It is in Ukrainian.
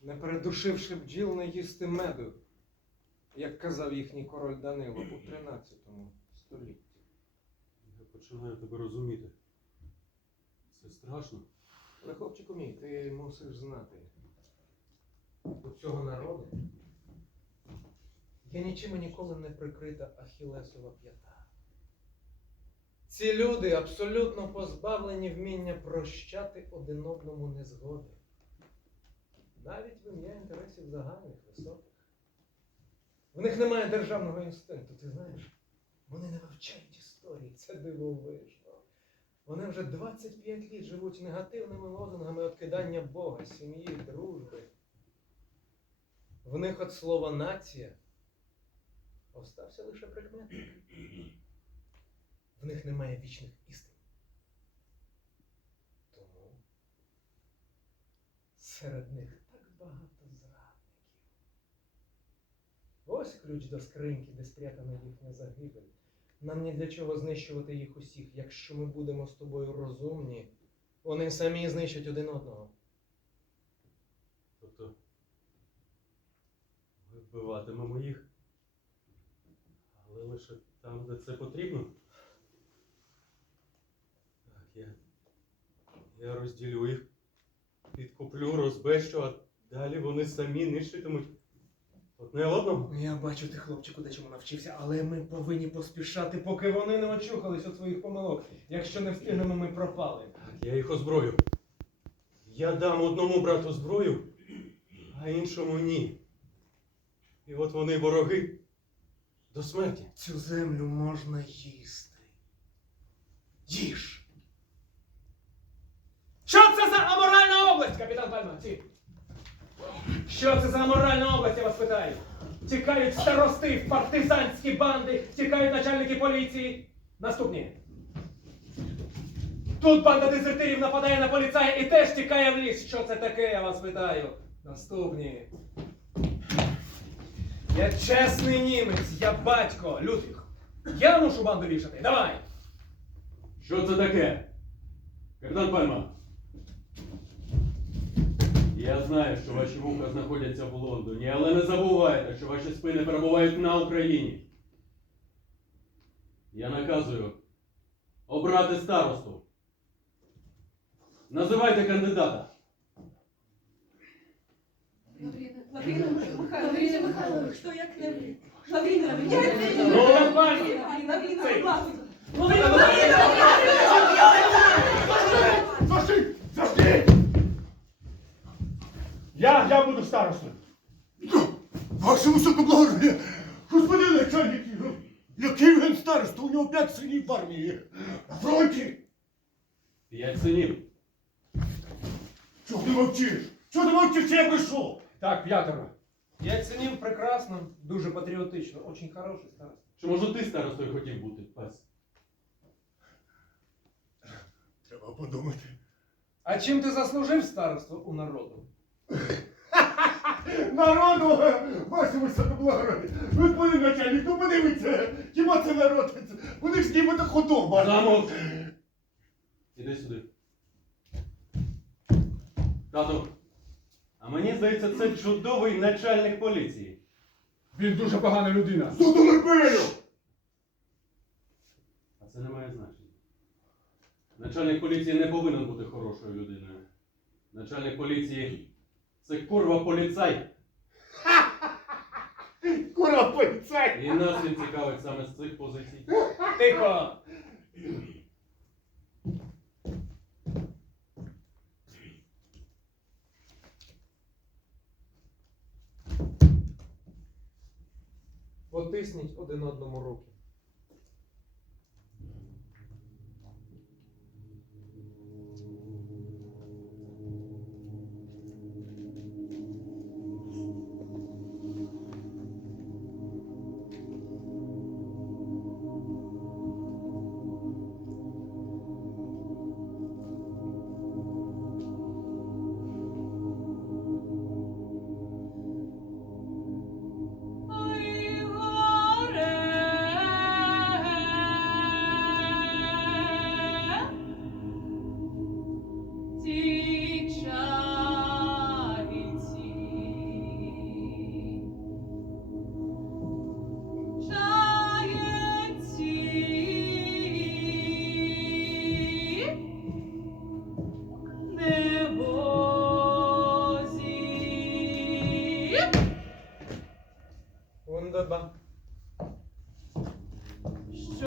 не передушивши бджіл, не їсти меду, як казав їхній король Данило у 13 столітті. Я починаю тебе розуміти. Це страшно. Але, хлопчику мій, ти мусиш знати, у цього народу є нічим і ніколи не прикрита Ахілесова п'ята. Ці люди абсолютно позбавлені вміння прощати один одному незгоди. Навіть в ім'я інтересів загальних, високих. В них немає державного інстинкту, ти знаєш? Вони не вивчають історії, це дивовижно. Вони вже 25 літ живуть негативними лозунгами откидання Бога, сім'ї, дружби. В них от слова нація остався лише прикметник. В них немає вічних істин. Тому серед них багато зрадників. Ось ключ до скриньки, де спрятана їхня загибель. Нам ні для чого знищувати їх усіх. Якщо ми будемо з тобою розумні, вони самі знищать один одного. Тобто. Ми вбиватимемо їх. Але лише там, де це потрібно. Так, я. Я розділю їх, підкуплю, розбещу, далі вони самі нищитимуть одне одного. Я бачу, ти, хлопчику, дечому навчився, але ми повинні поспішати, поки вони не очухались від своїх помилок. Якщо не встигнемо, ми пропали. Так, я їх озброю. Я дам одному брату зброю, а іншому ні. І от вони вороги до смерті. Цю землю можна їсти. Їж. Що це за аморальна область, капітан Пальма? Що це за аморальна область, я вас питаю? Тікають старости в партизанські банди, тікають начальники поліції. Наступні. Тут банда дезертирів нападає на поліцая і теж тікає в ліс. Що це таке, я вас питаю? Наступні. Я чесний німець, я батько, Людвіг. Я мушу банду вішати. Давай! Що це таке? Капітан Пальма. Я знаю, що ваші вуха знаходяться в Лондоні, але не забувайте, що ваші спини перебувають на Україні. Я наказую обрати старосту. Називайте кандидата. Лавріна Михайлович, Михайлович, хто як не ви? Лавріна, я Ну, пані! Лавріна, Цей. будь ласка. Завжди! Завжди! Я, я буду старостою. Ваше високоблагородие! Господин начальник, який він староста? У нього п'ять синів в армії. На фронті! П'ять синів. Чого ти мовчиш? Чого ти мовчиш, я прийшов? Так, п'ятеро. П'ять синів прекрасно, дуже патріотично, очень хороший староста. Чи може ти старостою хотів бути, пес? Треба подумати. А чим ти заслужив староство у народу? Народу, ваше високоблагородие! Господин начальник, ну подивіться, хіба це народ? Вони ж нібито худоба. Замовк! Іди сюди. Тату, а мені здається, це чудовий начальник поліції. Він дуже погана людина. Судолепею! А це не має значення. Начальник поліції не повинен бути хорошою людиною. Начальник поліції це курва поліцай. Кура поліцай! І нас він цікавить саме з цих позицій. Тихо! Потисніть один одному руки. Amen.